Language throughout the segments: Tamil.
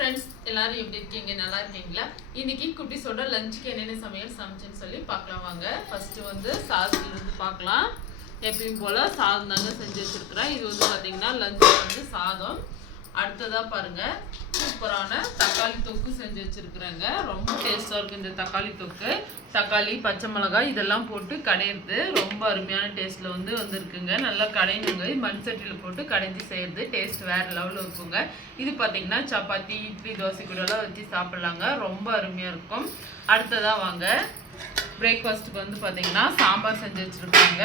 ஃப்ரெண்ட்ஸ், எல்லாரும் எப்படி இருக்கீங்க? நல்லா இருக்கீங்களா? இன்னைக்கு குட்டீஸோட லஞ்சுக்கு என்னென்ன சமையல் சமைச்சேன்னு சொல்லி பார்க்கலாம் வாங்க. ஃபர்ஸ்ட் வந்து சாதத்துலேருந்து பார்க்கலாம். எப்பயும் போல் சாதம் தாங்க செஞ்சு வச்சுருக்கிறேன். இது வந்து பார்த்தீங்கன்னா லஞ்சுக்கு வந்து சாதம். அடுத்ததாக பாருங்கள், சூப்பரான தக்காளி தொக்கு செஞ்சு வச்சுருக்குறேங்க. ரொம்ப டேஸ்ட்டாக இருக்குது இந்த தக்காளி தொக்கு. தக்காளி, பச்சை மிளகாய் இதெல்லாம் போட்டு கடையிறது ரொம்ப அருமையான டேஸ்ட்டில் வந்துருக்குங்க. நல்லா கடையணுங்க. மண் சட்டியில் போட்டு கடைஞ்சி செய்கிறது டேஸ்ட் வேறு லெவலில் இருக்குங்க. இது பார்த்திங்கன்னா சப்பாத்தி, இட்லி, தோசை கூடலாம் வச்சு சாப்பிட்லாங்க. ரொம்ப அருமையாக இருக்கும். அடுத்ததாக வாங்க, பிரேக்ஃபாஸ்ட்டுக்கு வந்து பார்த்திங்கன்னா சாம்பார் செஞ்சு வச்சுருக்காங்க.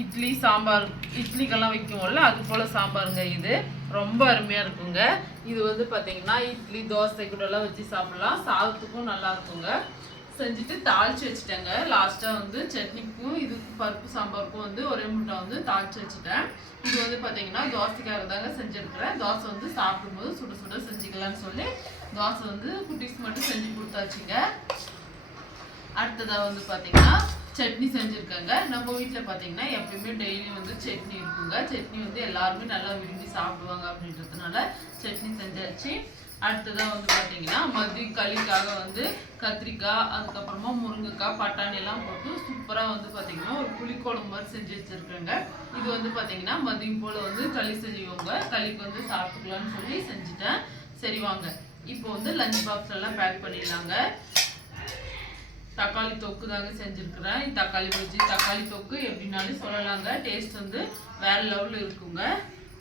இட்லி சாம்பார், இட்லிக்கெல்லாம் வைக்கும்ல அது போல் சாம்பாருங்க. இது ரொம்ப அருமையாக இருக்குங்க. இது வந்து பார்த்திங்கன்னா இட்லி, தோசை கூடலாம் வச்சு சாப்பிட்லாம். சாதத்துக்கும் நல்லா இருக்குங்க. செஞ்சுட்டு தாளித்து வச்சுட்டேங்க. லாஸ்ட்டாக வந்து சட்னிக்கும் இதுக்கு பருப்பு சாம்பாருக்கும் வந்து ஒரே முட்டை வந்து தாளித்து வச்சுட்டேன். இது வந்து பார்த்திங்கன்னா தோசைக்காக தாங்க செஞ்சுருக்கிறேன். தோசை வந்து சாப்பிடும்போது சுட சுட செஞ்சுக்கலான்னு சொல்லி தோசை வந்து குட்டீஸ் மட்டும் செஞ்சு கொடுத்தாச்சுங்க. அடுத்ததாக வந்து பார்த்திங்கன்னா சட்னி செஞ்சுருக்காங்க. நம்ம வீட்டில் பார்த்திங்கன்னா எப்பயுமே டெய்லி வந்து சட்னி இருக்குங்க. சட்னி வந்து எல்லாருமே நல்லா விரும்பி சாப்பிடுவாங்க அப்படின்றதுனால சட்னி செஞ்சாச்சு. அடுத்ததாக வந்து பார்த்திங்கன்னா மதிய களிக்காக வந்து கத்திரிக்காய், அதுக்கப்புறமா முருங்கைக்காய், பட்டாணி எல்லாம் போட்டு சூப்பராக வந்து பார்த்திங்கன்னா ஒரு புளிக்குழம்பு மாதிரி செஞ்சு வச்சுருக்கேங்க. இது வந்து பார்த்திங்கன்னா மதியம் போல் வந்து களி செஞ்சுவோங்க. களிக்கு வந்து சாப்பிட்டுக்கலான்னு சொல்லி செஞ்சுட்டேன். சரி வாங்க, இப்போ வந்து லஞ்ச் பாக்ஸ் எல்லாம் பேக் பண்ணிடலாங்க. தக்காளி தொக்கு தாங்க செஞ்சுருக்குறேன். தக்காளி பஜ்ஜி, தக்காளி தொக்கு எப்படின்னாலும் சொல்லலாங்க. டேஸ்ட் வந்து வேறு லெவலில் இருக்குங்க.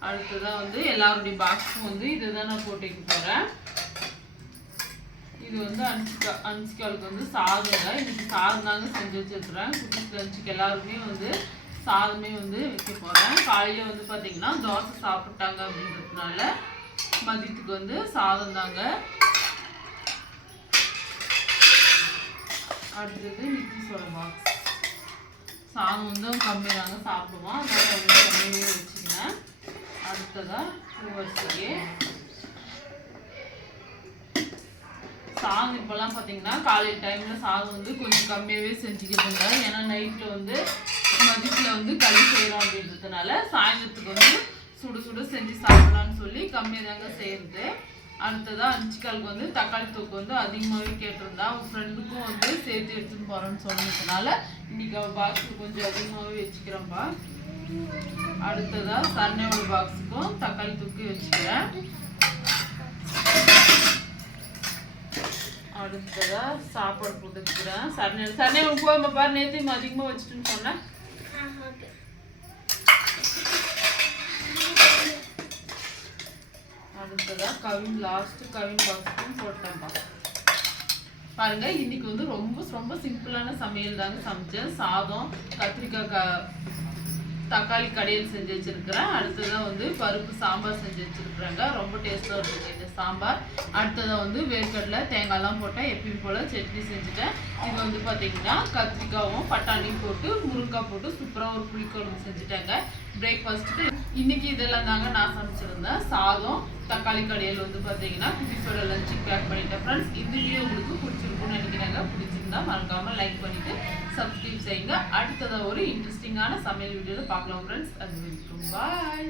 அடுத்ததான் வந்து எல்லாருடைய பாக்ஸும் வந்து இதை தான் நான் போட்டு வைக்க போகிறேன். இது வந்து அன்சிக்காலுக்கு வந்து சாதங்க. இன்னைக்கு சாதம் தாங்க செஞ்சு வச்சுருக்குறேன். குட்டிஸ் லஞ்சுக்கு எல்லாருமே வந்து சாதமே வந்து வைக்க போகிறேன். காலையில் வந்து பார்த்திங்கன்னா தோசை சாப்பிட்டாங்க அப்படின்றதுனால மதியத்துக்கு வந்து சாதம் தாங்க. அடுத்தது நித்திஸோட பாக்ஸ். சாதம் வந்து கம்மி தாங்க சாப்பிடுவோம், அதனால அவங்க கம்மியாகவே வச்சுக்கிறேன். அடுத்ததாக பூவரிசிக்கு சாதம் இப்போல்லாம் பார்த்தீங்கன்னா காலையில் டைமில் சாதம் வந்து கொஞ்சம் கம்மியாகவே செஞ்சுக்கிறதுங்க. ஏன்னா நைட்டில் வந்து மதியத்தில் வந்து களி செய்கிறோம் அப்படின்றதுனால சாயந்தரத்துக்கு வந்து சுட சுட செஞ்சு சாப்பிடலான்னு சொல்லி கம்மியாக தாங்க செய்கிறது. அடுத்ததாக அஞ்சிக்காலுக்கு வந்து தக்காளி தொக்கு வந்து அதிகமாகவே கேட்டிருந்தா. அவங்க ஃப்ரெண்டுக்கும் வந்து சேர்த்து எடுத்துன்னு போகிறேன்னு சொன்னதுனால இன்றைக்கி அவள் பாக்ஸுக்கு கொஞ்சம் அதிகமாகவே வச்சுக்கிறேன்ப்பா. அடுத்ததாக சரணையோட பாக்ஸுக்கும் தக்காளி தொக்கு வச்சுக்கிறேன். அடுத்ததாக சாப்பாடு கொடுத்துக்கிறேன். சரணையோட போகாம பாரு, நேற்று அதிகமாக வச்சுட்டுன்னு சொன்னேன். அடுத்ததாக கவின் லாஸ்ட்டு கவின் பாக்ஸுக்கும் போட்டேன்ப்பா. பாருங்க, இன்னைக்கு வந்து ரொம்ப ரொம்ப சிம்பிளான சமையல் தாங்க சமைச்சேன். சாதம், கத்திரிக்காய், தக்காளி கடையில் செஞ்சு வச்சுருக்கிறேன். அடுத்ததாக வந்து பருப்பு சாம்பார் செஞ்சு வச்சுருக்குறேங்க. ரொம்ப டேஸ்ட்டாக இருக்குங்க இந்த சாம்பார். அடுத்ததாக வந்து வேர்க்கடலை, தேங்காய்லாம் போட்டால் எப்பயும் போல் சட்னி செஞ்சுட்டேன். இது வந்து பார்த்திங்கன்னா கத்திரிக்காயும் பட்டாணியும் போட்டு முருங்காய் போட்டு சூப்பராக ஒரு புளிக்குழம்பு செஞ்சுட்டேங்க. பிரேக்ஃபாஸ்ட்டுக்கு இன்றைக்கி இதெல்லாம் தாங்க நான் சமைச்சிருந்தேன். சாதம், தக்காளி கடையில் வந்து பார்த்தீங்கன்னா குட்டீஸோட லஞ்சுக்கு பேக் பண்ணிட்டேன். ஃப்ரெண்ட்ஸ், இந்த வீடியோ உங்களுக்கு பிடிச்சிருக்குன்னு நினைக்கிறாங்க. பிடிச்சிருந்தா மறக்காமல் லைக் பண்ணிவிட்டு சப்ஸ்கிரைப் செய்யுங்க. அடுத்ததாக ஒரு இன்ட்ரெஸ்டிங்கான சமையல் வீடியோவில் பார்க்கலாம் ஃப்ரெண்ட்ஸ். அது வரைக்கும் பாய்.